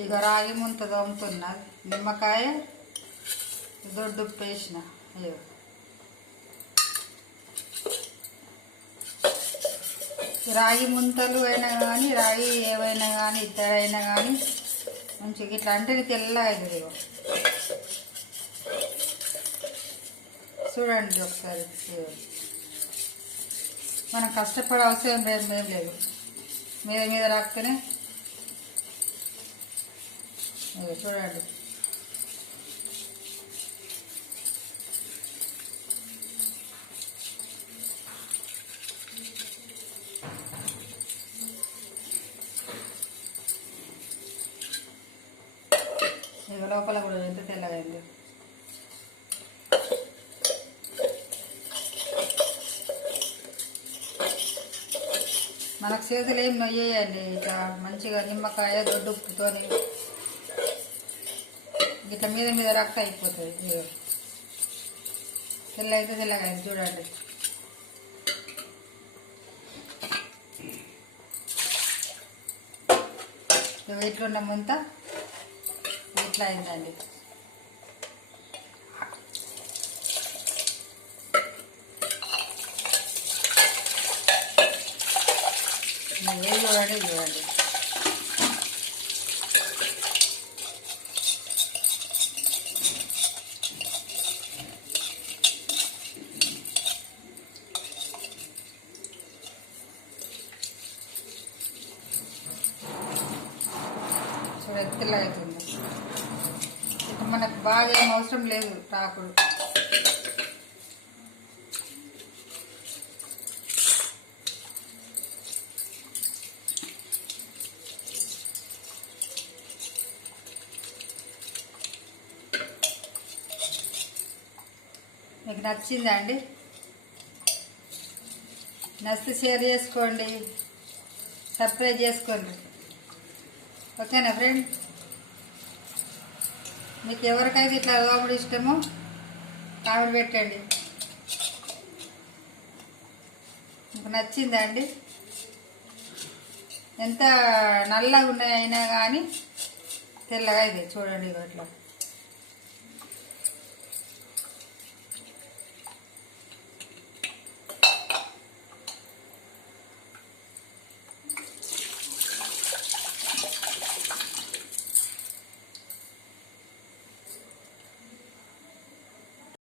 ఇక రాగి ముంత తోముతున్నా, నిమ్మకాయ దొడ్డు వేసిన. అయ్యో రాగి ముంతలు అయినా కానీ రాగి ఏవైనా కానీ ఇద్దరైనా కానీ మంచిగా ఇట్లా అంటే తెల్లగా అవుతుంది. చూడండి ఒకసారి, మనం కష్టపడే అవసరం ఏం లేదు. మీద మీద రాకపోతే చూడండి. ఇక లోపల కూడా ఎంత తెల్లగా అయింది. మనకు చేతులు ఏం నొయ్యేయండి. ఇట్లా మంచిగా నిమ్మకాయ దొడ్డుప్పుతోని ఇట్లా మీద మీద రక్త అయిపోతుంది. తెల్ల అయితే తెల్లగా అయింది చూడండి. ఇట్లున్న ముంత ఇట్లా అయిందండి. ఏం చూడండి చూడండి. ఎత్తులా అవుతుంది. ఇక మనకు బాగా ఏం అవసరం లేదు రాకుడు. మీకు నచ్చిందా అండి? నచ్చితే షేర్ చేసుకోండి, సబ్స్క్రైబ్ చేసుకోండి. ఓకేనా ఫ్రెండ్? మీకు ఎవరికైతే ఇట్లా లోపల ఇష్టమో కామెంట్ పెట్టండి. మీకు నచ్చిందా అండి? ఎంత నల్లగా ఉన్నాయైనా కానీ తెల్లగా ఇది చూడండి. ఇట్లా